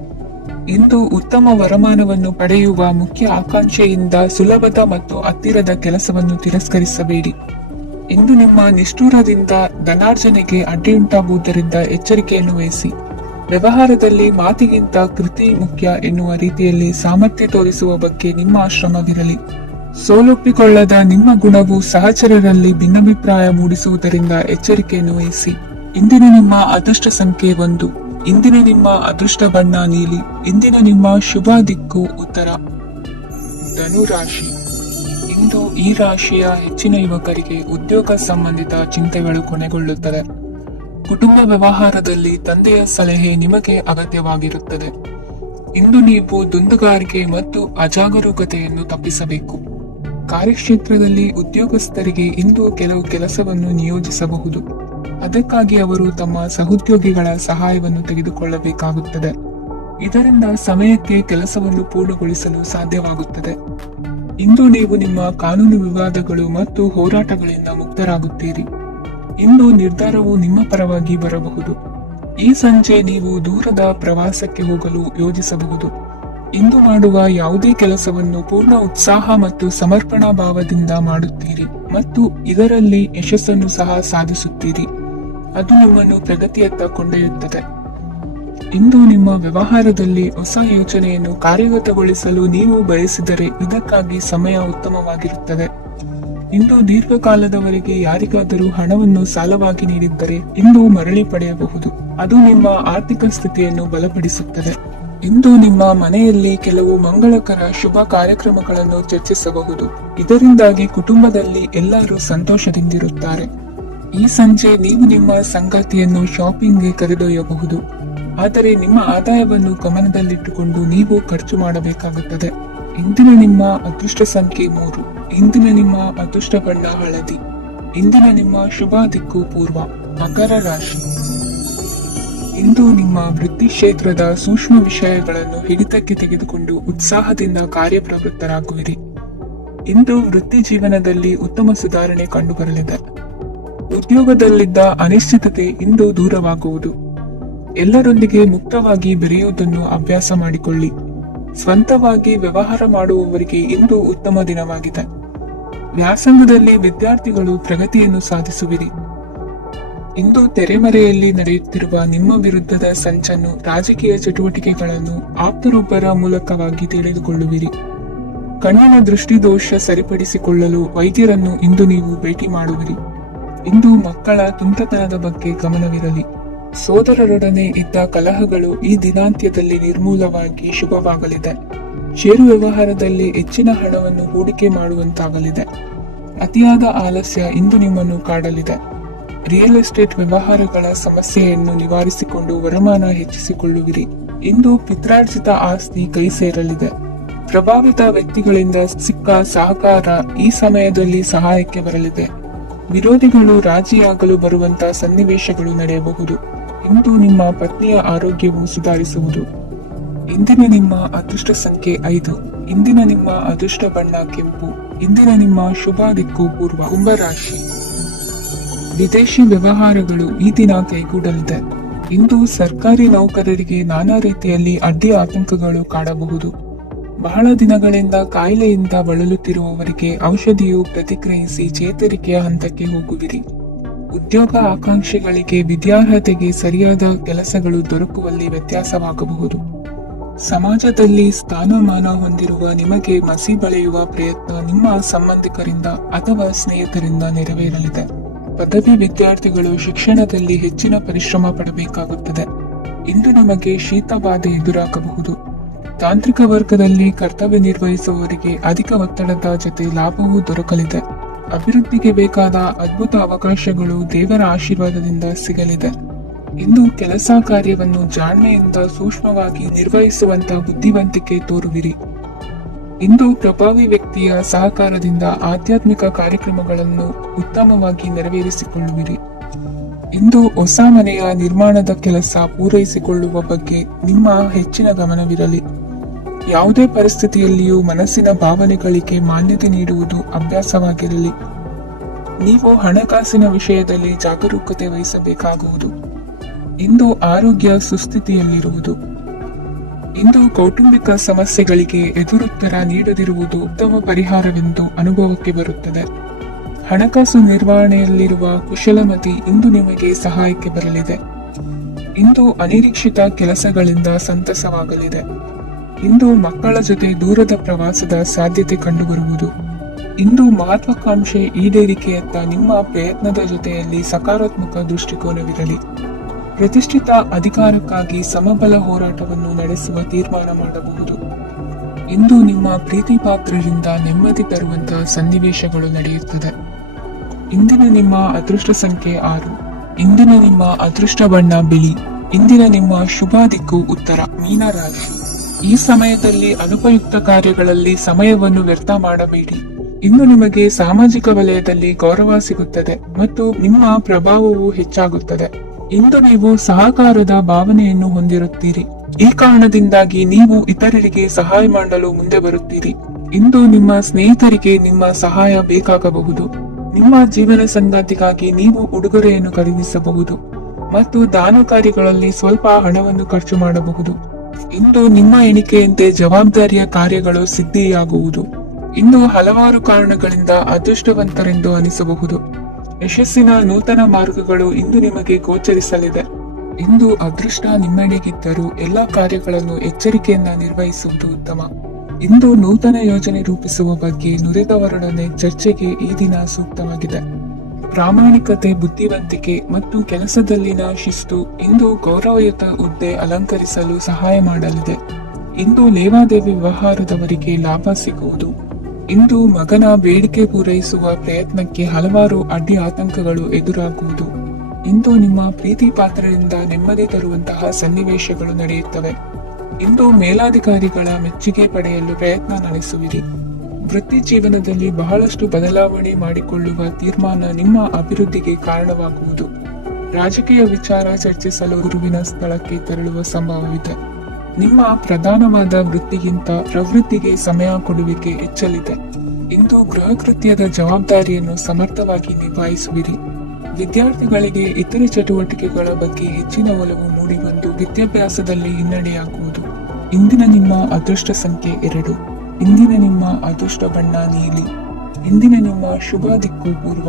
ಇಂದು ಉತ್ತಮ ವರಮಾನವನ್ನು ಪಡೆಯುವ ಮುಖ್ಯ ಆಕಾಂಕ್ಷೆಯಿಂದ ಸುಲಭದ ಮತ್ತು ಹತ್ತಿರದ ಕೆಲಸವನ್ನು ತಿರಸ್ಕರಿಸಬೇಡಿ. ಇಂದು ನಿಮ್ಮ ನಿಷ್ಠೂರದಿಂದ ಧನಾರ್ಜನೆಗೆ ಅಡ್ಡಿಯುಂಟಾಗುವುದರಿಂದ ಎಚ್ಚರಿಕೆಯನ್ನು ವಹಿಸಿ. ವ್ಯವಹಾರದಲ್ಲಿ ಮಾತಿಗಿಂತ ಕೃತಿ ಮುಖ್ಯ ಎನ್ನುವ ರೀತಿಯಲ್ಲಿ ಸಾಮರ್ಥ್ಯ ತೋರಿಸುವ ಬಗ್ಗೆ ನಿಮ್ಮ ಶ್ರಮವಿರಲಿ. ಸೋಲೊಪ್ಪಿಕೊಳ್ಳದ ನಿಮ್ಮ ಗುಣವು ಸಹಚರರಲ್ಲಿ ಭಿನ್ನಾಭಿಪ್ರಾಯ ಮೂಡಿಸುವುದರಿಂದ ಎಚ್ಚರಿಕೆಯನ್ನು ವಹಿಸಿ. ಇಂದಿನ ನಿಮ್ಮ ಅದೃಷ್ಟ ಸಂಖ್ಯೆ 1. ಇಂದಿನ ನಿಮ್ಮ ಅದೃಷ್ಟ ಬಣ್ಣ ನೀಲಿ. ಇಂದಿನ ನಿಮ್ಮ ಶುಭ ದಿಕ್ಕು ಉತ್ತರ. ಧನು ರಾಶಿ. ಇಂದು ಈ ರಾಶಿಯ ಹೆಚ್ಚಿನ ಯುವಕರಿಗೆ ಉದ್ಯೋಗ ಸಂಬಂಧಿತ ಚಿಂತೆಗಳು ಕೊನೆಗೊಳ್ಳುತ್ತದೆ. ಕುಟುಂಬ ವ್ಯವಹಾರದಲ್ಲಿ ತಂದೆಯ ಸಲಹೆ ನಿಮಗೆ ಅಗತ್ಯವಾಗಿರುತ್ತದೆ. ಇಂದು ನೀವು ದುಂದುಗಾರಿಕೆ ಮತ್ತು ಅಜಾಗರೂಕತೆಯನ್ನು ತಪ್ಪಿಸಬೇಕು. ಕಾರ್ಯಕ್ಷೇತ್ರದಲ್ಲಿ ಉದ್ಯೋಗಸ್ಥರಿಗೆ ಇಂದು ಕೆಲವು ಕೆಲಸವನ್ನು ನಿಯೋಜಿಸಬಹುದು. ಅದಕ್ಕಾಗಿ ಅವರು ತಮ್ಮ ಸಹೋದ್ಯೋಗಿಗಳ ಸಹಾಯವನ್ನು ತೆಗೆದುಕೊಳ್ಳಬೇಕಾಗುತ್ತದೆ. ಇದರಿಂದ ಸಮಯಕ್ಕೆ ಕೆಲಸವನ್ನು ಪೂರ್ಣಗೊಳಿಸಲು ಸಾಧ್ಯವಾಗುತ್ತದೆ. ಇಂದು ನೀವು ನಿಮ್ಮ ಕಾನೂನು ವಿವಾದಗಳು ಮತ್ತು ಹೋರಾಟಗಳಿಂದ ಮುಕ್ತರಾಗುತ್ತೀರಿ. ಇಂದು ನಿರ್ಧಾರವು ನಿಮ್ಮ ಪರವಾಗಿ ಬರಬಹುದು. ಈ ಸಂಜೆ ನೀವು ದೂರದ ಪ್ರವಾಸಕ್ಕೆ ಹೋಗಲು ಯೋಜಿಸಬಹುದು. ಇಂದು ಮಾಡುವ ಯಾವುದೇ ಕೆಲಸವನ್ನು ಪೂರ್ಣ ಉತ್ಸಾಹ ಮತ್ತು ಸಮರ್ಪಣಾ ಭಾವದಿಂದ ಮಾಡುತ್ತೀರಿ ಮತ್ತು ಇದರಲ್ಲಿ ಯಶಸ್ಸನ್ನು ಸಹ ಸಾಧಿಸುತ್ತೀರಿ. ಅದು ನಿಮ್ಮನ್ನು ಪ್ರಗತಿಯತ್ತ ಕೊಂಡೊಯ್ಯುತ್ತದೆ. ಇಂದು ನಿಮ್ಮ ವ್ಯವಹಾರದಲ್ಲಿ ಹೊಸ ಯೋಜನೆಯನ್ನು ಕಾರ್ಯಗತಗೊಳಿಸಲು ನೀವು ಬಯಸಿದರೆ ಇದಕ್ಕಾಗಿ ಸಮಯ ಉತ್ತಮವಾಗಿರುತ್ತದೆ. ಇಂದು ದೀರ್ಘಕಾಲದವರೆಗೆ ಯಾರಿಗಾದರೂ ಹಣವನ್ನು ಸಾಲವಾಗಿ ನೀಡಿದ್ದರೆ ಇಂದು ಮರಳಿ ಪಡೆಯಬಹುದು. ಅದು ನಿಮ್ಮ ಆರ್ಥಿಕ ಸ್ಥಿತಿಯನ್ನು ಬಲಪಡಿಸುತ್ತದೆ. ಇಂದು ನಿಮ್ಮ ಮನೆಯಲ್ಲಿ ಕೆಲವು ಮಂಗಳಕರ ಶುಭ ಕಾರ್ಯಕ್ರಮಗಳನ್ನು ಚರ್ಚಿಸಬಹುದು. ಇದರಿಂದಾಗಿ ಕುಟುಂಬದಲ್ಲಿ ಎಲ್ಲರೂ ಸಂತೋಷದಿಂದಿರುತ್ತಾರೆ. ಈ ಸಂಜೆ ನೀವು ನಿಮ್ಮ ಸಂಗಾತಿಯನ್ನು ಶಾಪಿಂಗ್ಗೆ ಕರೆದೊಯ್ಯಬಹುದು. ಆದರೆ ನಿಮ್ಮ ಆದಾಯವನ್ನು ಗಮನದಲ್ಲಿಟ್ಟುಕೊಂಡು ನೀವು ಖರ್ಚು ಮಾಡಬೇಕಾಗುತ್ತದೆ. ಇಂದಿನ ನಿಮ್ಮ ಅದೃಷ್ಟ ಸಂಖ್ಯೆ 3. ಇಂದಿನ ನಿಮ್ಮ ಅದೃಷ್ಟ ಬಣ್ಣ ಹಳದಿ. ಇಂದಿನ ನಿಮ್ಮ ಶುಭ ದಿಕ್ಕು ಪೂರ್ವ. ಮಕರ ರಾಶಿ. ಇಂದು ನಿಮ್ಮ ವೃತ್ತಿ ಕ್ಷೇತ್ರದ ಸೂಕ್ಷ್ಮ ವಿಷಯಗಳನ್ನು ಹಿಡಿತಕ್ಕೆ ತೆಗೆದುಕೊಂಡು ಉತ್ಸಾಹದಿಂದ ಕಾರ್ಯಪ್ರವೃತ್ತರಾಗುವಿರಿ. ಇಂದು ವೃತ್ತಿ ಜೀವನದಲ್ಲಿ ಉತ್ತಮ ಸುಧಾರಣೆ ಕಂಡುಬರಲಿದೆ. ಉದ್ಯೋಗದಲ್ಲಿದ್ದ ಅನಿಶ್ಚಿತತೆ ಇಂದು ದೂರವಾಗುವುದು. ಎಲ್ಲರೊಂದಿಗೆ ಮುಕ್ತವಾಗಿ ಬೆರೆಯುವುದನ್ನು ಅಭ್ಯಾಸ ಮಾಡಿಕೊಳ್ಳಿ. ಸ್ವಂತವಾಗಿ ವ್ಯವಹಾರ ಮಾಡುವವರಿಗೆ ಇಂದು ಉತ್ತಮ ದಿನವಾಗಿದೆ. ವ್ಯಾಸಂಗದಲ್ಲಿ ವಿದ್ಯಾರ್ಥಿಗಳು ಪ್ರಗತಿಯನ್ನು ಸಾಧಿಸುವಿರಿ. ಇಂದು ತೆರೆಮರೆಯಲ್ಲಿ ನಡೆಯುತ್ತಿರುವ ನಿಮ್ಮ ವಿರುದ್ಧದ ಸಂಚನ್ನು, ರಾಜಕೀಯ ಚಟುವಟಿಕೆಗಳನ್ನು ಆಪ್ತರೊಬ್ಬರ ಮೂಲಕವಾಗಿ ತಿಳಿದುಕೊಳ್ಳುವಿರಿ. ಕಣ್ಣಿನ ದೃಷ್ಟಿದೋಷ ಸರಿಪಡಿಸಿಕೊಳ್ಳಲು ವೈದ್ಯರನ್ನು ಇಂದು ನೀವು ಭೇಟಿ ಮಾಡುವಿರಿ. ಇಂದು ಮಕ್ಕಳ ತುಂಟತನದ ಬಗ್ಗೆ ಗಮನವಿರಲಿ. ಸೋದರರೊಡನೆ ಇದ್ದ ಕಲಹಗಳು ಈ ದಿನಾಂತ್ಯದಲ್ಲಿ ನಿರ್ಮೂಲವಾಗಿ ಶುಭವಾಗಲಿದೆ. ಷೇರು ವ್ಯವಹಾರದಲ್ಲಿ ಹೆಚ್ಚಿನ ಹಣವನ್ನು ಹೂಡಿಕೆ ಮಾಡುವಂತಾಗಲಿದೆ. ಅತಿಯಾದ ಆಲಸ್ಯ ಇಂದು ನಿಮ್ಮನ್ನು ಕಾಡಲಿದೆ. ರಿಯಲ್ ಎಸ್ಟೇಟ್ ವ್ಯವಹಾರಗಳ ಸಮಸ್ಯೆಯನ್ನು ನಿವಾರಿಸಿಕೊಂಡು ವರಮಾನ ಹೆಚ್ಚಿಸಿಕೊಳ್ಳುವಿರಿ. ಇಂದು ಪಿತ್ರಾರ್ಜಿತ ಆಸ್ತಿ ಕೈ ಸೇರಲಿದೆ. ಪ್ರಭಾವಿತ ವ್ಯಕ್ತಿಗಳಿಂದ ಸಿಕ್ಕ ಸಹಕಾರ ಈ ಸಮಯದಲ್ಲಿ ಸಹಾಯಕ್ಕೆ ಬರಲಿದೆ. ವಿರೋಧಿಗಳು ರಾಜಿಯಾಗಲು ಬರುವಂತಹ ಸನ್ನಿವೇಶಗಳು ನಡೆಯಬಹುದು. ಇಂದು ನಿಮ್ಮ ಪತ್ನಿಯ ಆರೋಗ್ಯವು ಸುಧಾರಿಸುವುದು. ಇಂದಿನ ನಿಮ್ಮ ಅದೃಷ್ಟ ಸಂಖ್ಯೆ 5. ಇಂದಿನ ನಿಮ್ಮ ಅದೃಷ್ಟ ಬಣ್ಣ ಕೆಂಪು. ಇಂದಿನ ನಿಮ್ಮ ಶುಭ ದಿಕ್ಕು ಪೂರ್ವ. ಕುಂಭರಾಶಿ. ವಿದೇಶಿ ವ್ಯವಹಾರಗಳು ಈ ದಿನ ಕೈಗೂಡಲಿದೆ. ಇಂದು ಸರ್ಕಾರಿ ನೌಕರರಿಗೆ ನಾನಾ ರೀತಿಯಲ್ಲಿ ಅಡ್ಡಿ ಆತಂಕಗಳು ಕಾಡಬಹುದು. ಬಹಳ ದಿನಗಳಿಂದ ಕಾಯಿಲೆಯಿಂದ ಬಳಲುತ್ತಿರುವವರಿಗೆ ಔಷಧಿಯು ಪ್ರತಿಕ್ರಿಯಿಸಿ ಚೇತರಿಕೆಯ ಹಂತಕ್ಕೆ ಹೋಗುವಿರಿ. ಉದ್ಯೋಗ ಆಕಾಂಕ್ಷಿಗಳಿಗೆ ವಿದ್ಯಾರ್ಹತೆಗೆ ಸರಿಯಾದ ಕೆಲಸಗಳು ದೊರಕುವಲ್ಲಿ ವ್ಯತ್ಯಾಸವಾಗಬಹುದು. ಸಮಾಜದಲ್ಲಿ ಸ್ಥಾನಮಾನ ಹೊಂದಿರುವ ನಿಮಗೆ ಮಸಿ ಬಳಿಯುವ ಪ್ರಯತ್ನ ನಿಮ್ಮ ಸಂಬಂಧಿಕರಿಂದ ಅಥವಾ ಸ್ನೇಹಿತರಿಂದ ನೆರವೇರಲಿದೆ. ಪದವಿ ವಿದ್ಯಾರ್ಥಿಗಳು ಶಿಕ್ಷಣದಲ್ಲಿ ಹೆಚ್ಚಿನ ಪರಿಶ್ರಮ ಪಡಬೇಕಾಗುತ್ತದೆ. ಇಂದು ನಿಮಗೆ ಶೀತ ಬಾಧೆ ಎದುರಾಗಬಹುದು. ತಾಂತ್ರಿಕ ವರ್ಗದಲ್ಲಿ ಕರ್ತವ್ಯ ನಿರ್ವಹಿಸುವವರಿಗೆ ಅಧಿಕ ಒತ್ತಡದ ಜೊತೆ ಲಾಭವೂ ದೊರಕಲಿದೆ. ಅಭಿವೃದ್ಧಿಗೆ ಬೇಕಾದ ಅದ್ಭುತ ಅವಕಾಶಗಳು ದೇವರ ಆಶೀರ್ವಾದದಿಂದ ಸಿಗಲಿದೆ. ಇಂದು ಕೆಲಸ ಕಾರ್ಯವನ್ನು ಜಾಣ್ಮೆಯಿಂದ ಸೂಕ್ಷ್ಮವಾಗಿ ನಿರ್ವಹಿಸುವಂತ ಬುದ್ಧಿವಂತಿಕೆ ತೋರುವಿರಿ. ಇಂದು ಪ್ರಭಾವಿ ವ್ಯಕ್ತಿಯ ಸಹಕಾರದಿಂದ ಆಧ್ಯಾತ್ಮಿಕ ಕಾರ್ಯಕ್ರಮಗಳನ್ನು ಉತ್ತಮವಾಗಿ ನೆರವೇರಿಸಿಕೊಳ್ಳುವಿರಿ. ಇಂದು ಹೊಸ ಮನೆಯ ನಿರ್ಮಾಣದ ಕೆಲಸ ಪೂರೈಸಿಕೊಳ್ಳುವ ಬಗ್ಗೆ ನಿಮ್ಮ ಹೆಚ್ಚಿನ ಗಮನವಿರಲಿ. ಯಾವುದೇ ಪರಿಸ್ಥಿತಿಯಲ್ಲಿಯೂ ಮನಸ್ಸಿನ ಭಾವನೆಗಳಿಗೆ ಮಾನ್ಯತೆ ನೀಡುವುದು ಅಭ್ಯಾಸವಾಗಿರಲಿ. ನೀವು ಹಣಕಾಸಿನ ವಿಷಯದಲ್ಲಿ ಜಾಗರೂಕತೆ ವಹಿಸಬೇಕಾಗುವುದು. ಇಂದು ಆರೋಗ್ಯ ಸುಸ್ಥಿತಿಯಲ್ಲಿರುವುದು. ಇಂದು ಕೌಟುಂಬಿಕ ಸಮಸ್ಯೆಗಳಿಗೆ ಎದುರುತ್ತರ ನೀಡದಿರುವುದು ಉತ್ತಮ ಪರಿಹಾರವೆಂದು ಅನುಭವಕ್ಕೆ ಬರುತ್ತದೆ. ಹಣಕಾಸು ನಿರ್ವಹಣೆಯಲ್ಲಿರುವ ಕುಶಲಮತಿ ಇಂದು ನಿಮಗೆ ಸಹಾಯಕ್ಕೆ ಬರಲಿದೆ. ಇಂದು ಅನಿರೀಕ್ಷಿತ ಕೆಲಸಗಳಿಂದ ಸಂತಸವಾಗಲಿದೆ. ಇಂದು ಮಕ್ಕಳ ಜೊತೆ ದೂರದ ಪ್ರವಾಸದ ಸಾಧ್ಯತೆ ಕಂಡುಬರುವುದು. ಇಂದು ಮಹತ್ವಾಕಾಂಕ್ಷೆ ಈಡೇರಿಕೆಯತ್ತ ನಿಮ್ಮ ಪ್ರಯತ್ನದ ಜೊತೆಯಲ್ಲಿ ಸಕಾರಾತ್ಮಕ ದೃಷ್ಟಿಕೋನವಿರಲಿ. ಪ್ರತಿಷ್ಠಿತ ಅಧಿಕಾರಕ್ಕಾಗಿ ಸಮಬಲ ಹೋರಾಟವನ್ನು ನಡೆಸುವ ತೀರ್ಮಾನ ಮಾಡಬಹುದು. ಇಂದು ನಿಮ್ಮ ಪ್ರೀತಿ ಪಾತ್ರರಿಂದ ನೆಮ್ಮದಿ ತರುವಂತಹ ಸನ್ನಿವೇಶಗಳು ನಡೆಯುತ್ತದೆ. ಇಂದಿನ ನಿಮ್ಮ ಅದೃಷ್ಟ ಸಂಖ್ಯೆ 6. ಇಂದಿನ ನಿಮ್ಮ ಅದೃಷ್ಟ ಬಣ್ಣ ಬಿಳಿ. ಇಂದಿನ ನಿಮ್ಮ ಶುಭ ದಿಕ್ಕು ಉತ್ತರ. ಮೀನರಾಶಿ. ಈ ಸಮಯದಲ್ಲಿ ಅನುಪಯುಕ್ತ ಕಾರ್ಯಗಳಲ್ಲಿ ಸಮಯವನ್ನು ವ್ಯರ್ಥ ಮಾಡಬೇಡಿ. ಇಂದು ನಿಮಗೆ ಸಾಮಾಜಿಕ ವಲಯದಲ್ಲಿ ಗೌರವ ಸಿಗುತ್ತದೆ ಮತ್ತು ನಿಮ್ಮ ಪ್ರಭಾವವು ಹೆಚ್ಚಾಗುತ್ತದೆ. ಇಂದು ನೀವು ಸಹಕಾರದ ಭಾವನೆಯನ್ನು ಹೊಂದಿರುತ್ತೀರಿ. ಈ ಕಾರಣದಿಂದಾಗಿ ನೀವು ಇತರರಿಗೆ ಸಹಾಯ ಮಾಡಲು ಮುಂದೆ ಬರುತ್ತೀರಿ. ಇಂದು ನಿಮ್ಮ ಸ್ನೇಹಿತರಿಗೆ ನಿಮ್ಮ ಸಹಾಯ ಬೇಕಾಗಬಹುದು. ನಿಮ್ಮ ಜೀವನ ಸಂಗಾತಿಗಾಗಿ ನೀವು ಉಡುಗೊರೆಯನ್ನು ಖರೀದಿಸಬಹುದು ಮತ್ತು ದಾನ ಕಾರ್ಯಗಳಲ್ಲಿ ಸ್ವಲ್ಪ ಹಣವನ್ನು ಖರ್ಚು ಮಾಡಬಹುದು. ಇಂದು ನಿಮ್ಮ ಎಣಿಕೆಯಂತೆ ಜವಾಬ್ದಾರಿಯ ಕಾರ್ಯಗಳು ಸಿದ್ಧಿಯಾಗುವುದು. ಇನ್ನು ಹಲವಾರು ಕಾರಣಗಳಿಂದ ಅದೃಷ್ಟವಂತರೆಂದು ಅನಿಸಬಹುದು. ಯಶಸ್ಸಿನ ನೂತನ ಮಾರ್ಗಗಳು ಇಂದು ನಿಮಗೆ ಗೋಚರಿಸಲಿದೆ. ಇಂದು ಅದೃಷ್ಟ ನಿಮ್ಮೆಡೆಗಿದ್ದರೂ ಎಲ್ಲಾ ಕಾರ್ಯಗಳನ್ನು ಎಚ್ಚರಿಕೆಯಿಂದ ನಿರ್ವಹಿಸುವುದು ಉತ್ತಮ. ಇಂದು ನೂತನ ಯೋಜನೆ ರೂಪಿಸುವ ಬಗ್ಗೆ ನುರಿತವರೊಡನೆ ಚರ್ಚೆಗೆ ಈ ದಿನ ಸೂಕ್ತವಾಗಿದೆ. ಪ್ರಾಮಾಣಿಕತೆ, ಬುದ್ಧಿವಂತಿಕೆ ಮತ್ತು ಕೆಲಸದಲ್ಲಿನ ಶಿಸ್ತು ಇಂದು ಗೌರವಯುತ ಹುದ್ದೆ ಅಲಂಕರಿಸಲು ಸಹಾಯ ಮಾಡಲಿದೆ. ಇಂದು ಲೇವಾದೇವಿ ವ್ಯವಹಾರದವರಿಗೆ ಲಾಭ ಸಿಗುವುದು. ಇಂದು ಮಗನ ಬೇಡಿಕೆ ಪೂರೈಸುವ ಪ್ರಯತ್ನಕ್ಕೆ ಹಲವಾರು ಅಡ್ಡಿ ಆತಂಕಗಳು ಎದುರಾಗುವುದು. ಇಂದು ನಿಮ್ಮ ಪ್ರೀತಿ ಪಾತ್ರರಿಂದ ನೆಮ್ಮದಿ ತರುವಂತಹ ಸನ್ನಿವೇಶಗಳು ನಡೆಯುತ್ತವೆ. ಇಂದು ಮೇಲಾಧಿಕಾರಿಗಳ ಮೆಚ್ಚುಗೆ ಪಡೆಯಲು ಪ್ರಯತ್ನ ನಡೆಸುವಿರಿ. ವೃತ್ತಿ ಜೀವನದಲ್ಲಿ ಬಹಳಷ್ಟು ಬದಲಾವಣೆ ಮಾಡಿಕೊಳ್ಳುವ ತೀರ್ಮಾನ ನಿಮ್ಮ ಅಭಿವೃದ್ಧಿಗೆ ಕಾರಣವಾಗುವುದು. ರಾಜಕೀಯ ವಿಚಾರ ಚರ್ಚಿಸಲು ಗುರುವಿನ ಸ್ಥಳಕ್ಕೆ ತೆರಳುವ ಸಂಭವವಿದೆ. ನಿಮ್ಮ ಪ್ರಧಾನವಾದ ವೃತ್ತಿಗಿಂತ ಪ್ರವೃತ್ತಿಗೆ ಸಮಯ ಕೊಡುವಿಕೆ ಹೆಚ್ಚಲಿದೆ. ಇಂದು ಗೃಹ ಕೃತ್ಯದ ಜವಾಬ್ದಾರಿಯನ್ನು ಸಮರ್ಥವಾಗಿ ನಿಭಾಯಿಸುವಿರಿ. ವಿದ್ಯಾರ್ಥಿಗಳಿಗೆ ಇತರೆ ಚಟುವಟಿಕೆಗಳ ಬಗ್ಗೆ ಹೆಚ್ಚಿನ ಒಲವು ಮೂಡಿಬಂದು ವಿದ್ಯಾಭ್ಯಾಸದಲ್ಲಿ ಹಿನ್ನಡೆಯಾಗುವುದು. ಇಂದಿನ ನಿಮ್ಮ ಅದೃಷ್ಟ ಸಂಖ್ಯೆ 2. ಇಂದಿನ ನಿಮ್ಮ ಅದೃಷ್ಟ ಬಣ್ಣ ನೀಲಿ. ಇಂದಿನ ನಿಮ್ಮ ಶುಭ ದಿಕ್ಕು ಪೂರ್ವ.